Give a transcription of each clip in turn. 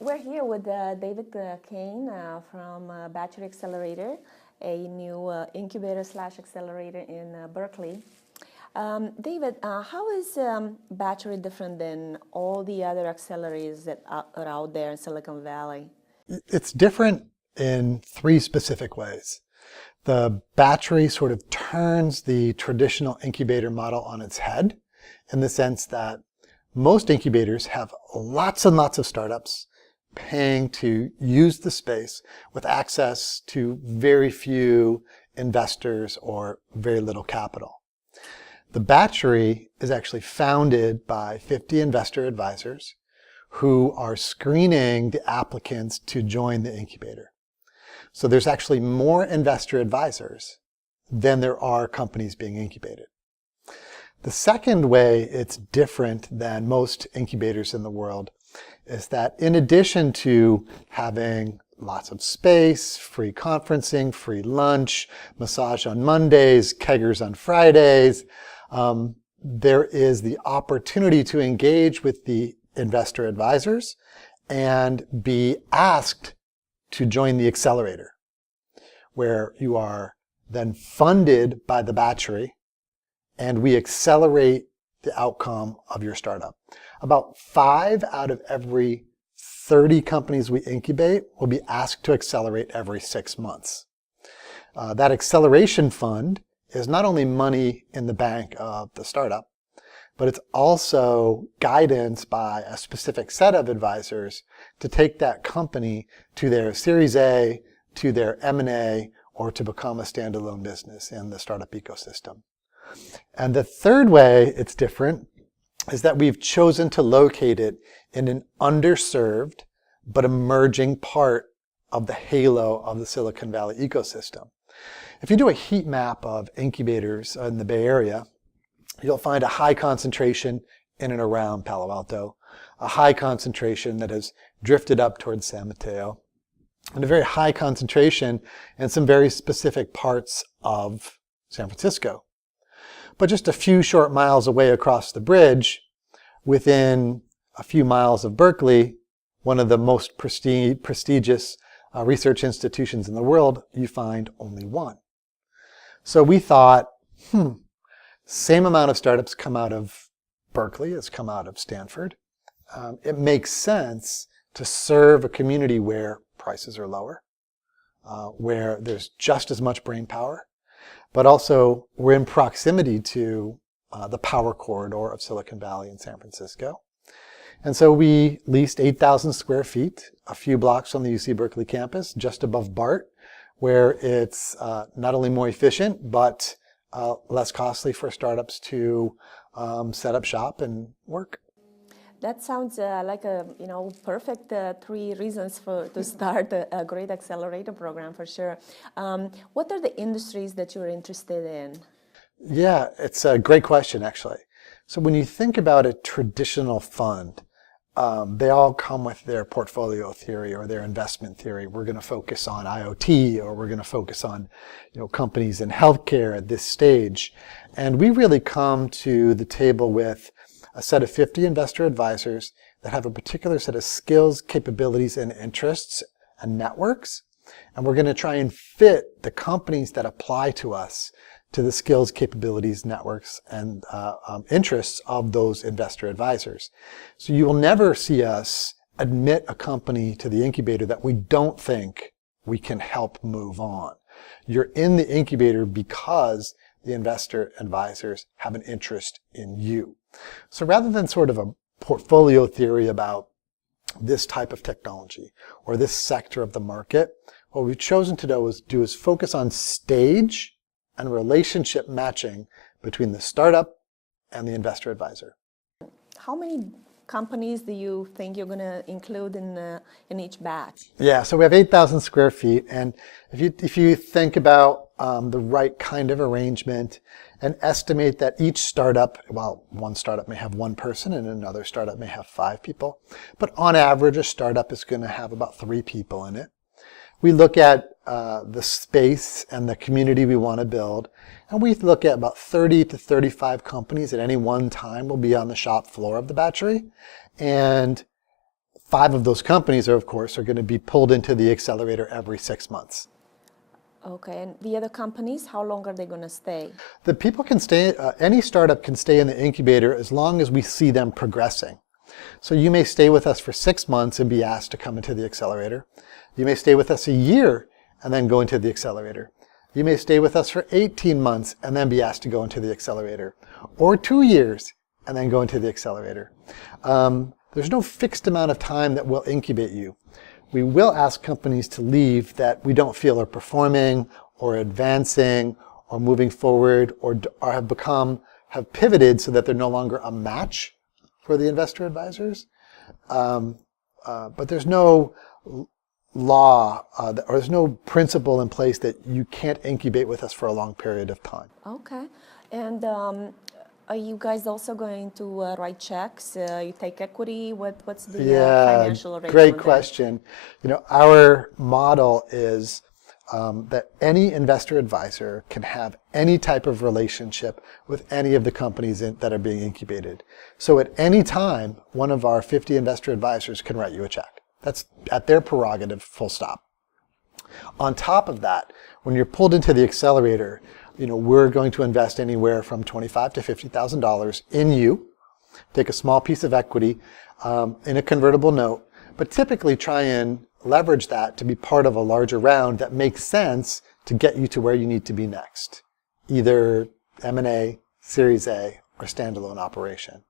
We're here with David Koehn from Batchery Accelerator, a new incubator slash accelerator in Berkeley. David, how is Batchery different than all the other accelerators that are out there in Silicon Valley? It's different in three specific ways. The Batchery sort of turns the traditional incubator model on its head in the sense that most incubators have lots and lots of startups paying to use the space with access to very few investors or very little capital. The Batchery is actually founded by 50 investor advisors who are screening the applicants to join the incubator. So there's actually more investor advisors than there are companies being incubated. The second way it's different than most incubators in the world is that in addition to having lots of space, free conferencing, free lunch, massage on Mondays, keggers on Fridays, there is the opportunity to engage with the investor advisors and be asked to join the accelerator, where you are then funded by the Batchery, and we accelerate the outcome of your startup. About 5 out of every 30 companies we incubate will be asked to accelerate every 6 months. That acceleration fund is not only money in the bank of the startup, but it's also guidance by a specific set of advisors to take that company to their Series A, to their M&A, or to become a standalone business in the startup ecosystem. And the third way it's different is that we've chosen to locate it in an underserved but emerging part of the halo of the Silicon Valley ecosystem. If you do a heat map of incubators in the Bay Area, you'll find a high concentration in and around Palo Alto, a high concentration that has drifted up towards San Mateo, and a very high concentration in some very specific parts of San Francisco. But just a few short miles away across the bridge, within a few miles of Berkeley, one of the most prestigious research institutions in the world, you find only one. So we thought, same amount of startups come out of Berkeley as come out of Stanford. It makes sense to serve a community where prices are lower, where there's just as much brain power, but also we're in proximity to the power corridor of Silicon Valley in San Francisco. And so we leased 8,000 square feet, a few blocks from the UC Berkeley campus, just above BART, where it's not only more efficient, but less costly for startups to set up shop and work. That sounds like a perfect 3 reasons to start a great accelerator program for sure. What are the industries that you're interested in? Yeah, it's a great question actually. So when you think about a traditional fund, they all come with their portfolio theory or their investment theory. We're going to focus on IoT, or we're going to focus on companies in healthcare at this stage. And we really come to the table with a set of 50 investor advisors that have a particular set of skills, capabilities, and interests and networks. And we're going to try and fit the companies that apply to us to the skills, capabilities, networks, and interests of those investor advisors. So you will never see us admit a company to the incubator that we don't think we can help move on. You're in the incubator because the investor advisors have an interest in you. So rather than sort of a portfolio theory about this type of technology or this sector of the market, what we've chosen to do is focus on stage and relationship matching between the startup and the investor advisor. How many companies do you think you're going to include in each batch? Yeah, so we have 8,000 square feet, and if you think about the right kind of arrangement and estimate that each startup, well, one startup may have 1 person and another startup may have 5 people, but on average a startup is going to have about 3 people in it. We look at the space and the community we want to build, and we look at about 30 to 35 companies at any one time will be on the shop floor of the Batchery, and 5 of those companies are, of course, are going to be pulled into the accelerator every 6 months. Okay, and the other companies, how long are they going to stay? The people can stay, any startup can stay in the incubator as long as we see them progressing. So you may stay with us for 6 months and be asked to come into the accelerator. You may stay with us a year and then go into the accelerator. You may stay with us for 18 months and then be asked to go into the accelerator. Or 2 years and then go into the accelerator. There's no fixed amount of time that we'll incubate you. We will ask companies to leave that we don't feel are performing or advancing or moving forward or have pivoted so that they're no longer a match for the investor advisors. But there's no law or there's no principle in place that you can't incubate with us for a long period of time. Okay. And are you guys also going to write checks? You take equity? What's the financial arrangement? Great question. Our model is that any investor advisor can have any type of relationship with any of the companies that are being incubated. So at any time, one of our 50 investor advisors can write you a check. That's at their prerogative, full stop. On top of that, when you're pulled into the accelerator, we're going to invest anywhere from $25,000 to $50,000 in you, take a small piece of equity in a convertible note, but typically try and leverage that to be part of a larger round that makes sense to get you to where you need to be next, either M&A, Series A, or standalone operation.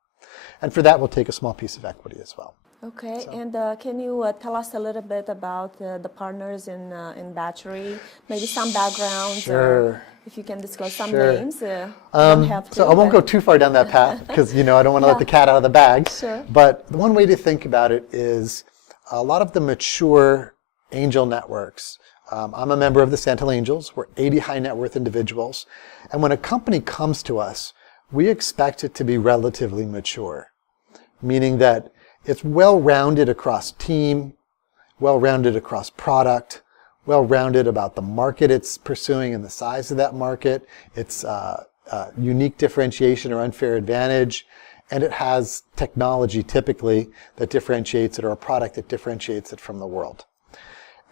And for that, we'll take a small piece of equity as well. Okay, and can you tell us a little bit about the partners in Batchery? Maybe some backgrounds, Sure. or if you can disclose some Sure. names. Don't have to, so I won't go too far down that path because I don't want to let the cat out of the bag. Sure. But the one way to think about it is a lot of the mature angel networks. I'm a member of the Sand Hill Angels. We're 80 high net worth individuals. And when a company comes to us, we expect it to be relatively mature, meaning that it's well-rounded across team, well-rounded across product, well-rounded about the market it's pursuing and the size of that market, its unique differentiation or unfair advantage, and it has technology typically that differentiates it or a product that differentiates it from the world.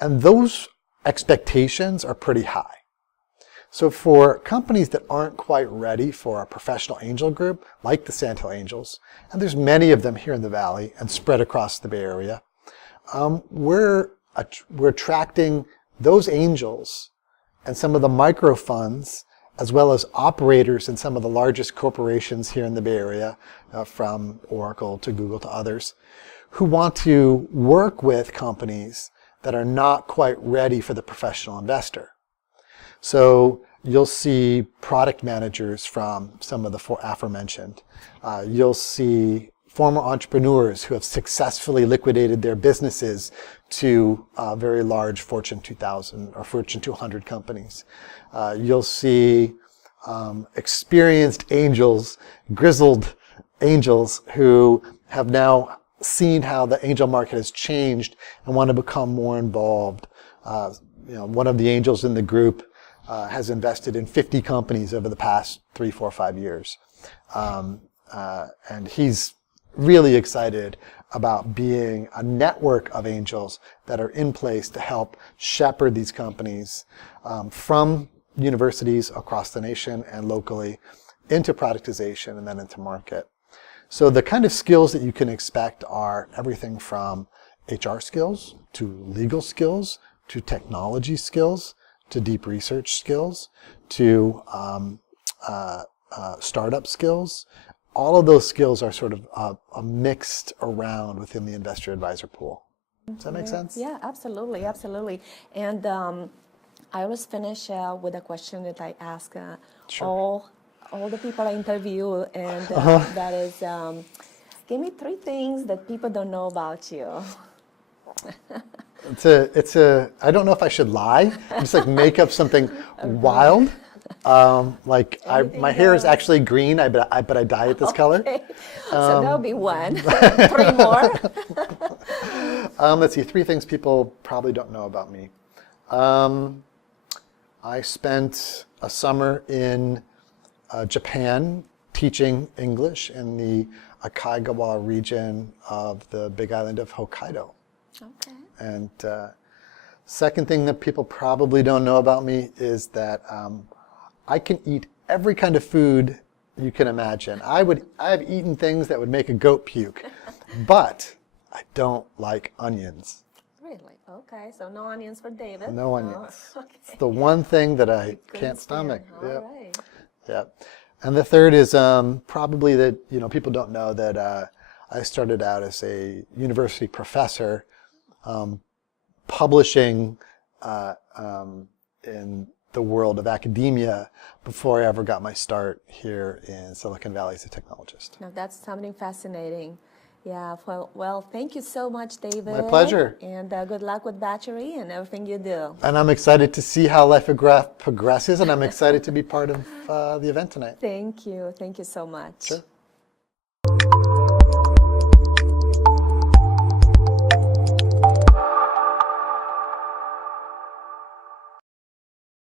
And those expectations are pretty high. So for companies that aren't quite ready for a professional angel group, like the Sand Hill Angels, and there's many of them here in the Valley and spread across the Bay Area, we're attracting those angels and some of the micro funds, as well as operators in some of the largest corporations here in the Bay Area, from Oracle to Google to others, who want to work with companies that are not quite ready for the professional investor. So you'll see product managers from some of the aforementioned. You'll see former entrepreneurs who have successfully liquidated their businesses to very large Fortune 2000 or Fortune 200 companies. You'll see experienced angels, grizzled angels who have now seen how the angel market has changed and want to become more involved. One of the angels in the group has invested in 50 companies over the past 3, 4, 5 years. And he's really excited about being a network of angels that are in place to help shepherd these companies from universities across the nation and locally into productization and then into market. So the kind of skills that you can expect are everything from HR skills to legal skills to technology skills to deep research skills, to startup skills. All of those skills are sort of mixed around within the investor advisor pool. Does that make sense? Yeah, absolutely, absolutely. And I always finish with a question that I ask Sure. all the people I interview, and that is, give me 3 things that people don't know about you. I don't know if I should lie. Just make up something wild. My hair is actually green, but I dye it this color. So that'll be 1. 3 more. Let's see, 3 things people probably don't know about me. I spent a summer in Japan teaching English in the Akaigawa region of the big island of Hokkaido. Okay. And second thing that people probably don't know about me is that I can eat every kind of food you can imagine. I've eaten things that would make a goat puke, but I don't like onions. Really? Okay. So no onions for David. No onions. Okay. It's the one thing that I Couldn't can't stomach. stand. All right. Yep. And the third is probably that people don't know that I started out as a university professor, publishing in the world of academia before I ever got my start here in Silicon Valley as a technologist. Now that's something fascinating. Yeah, well, thank you so much, David. My pleasure. And good luck with Batchery and everything you do. And I'm excited to see how Lifograph progresses, and I'm excited to be part of the event tonight. Thank you. Thank you so much. Sure.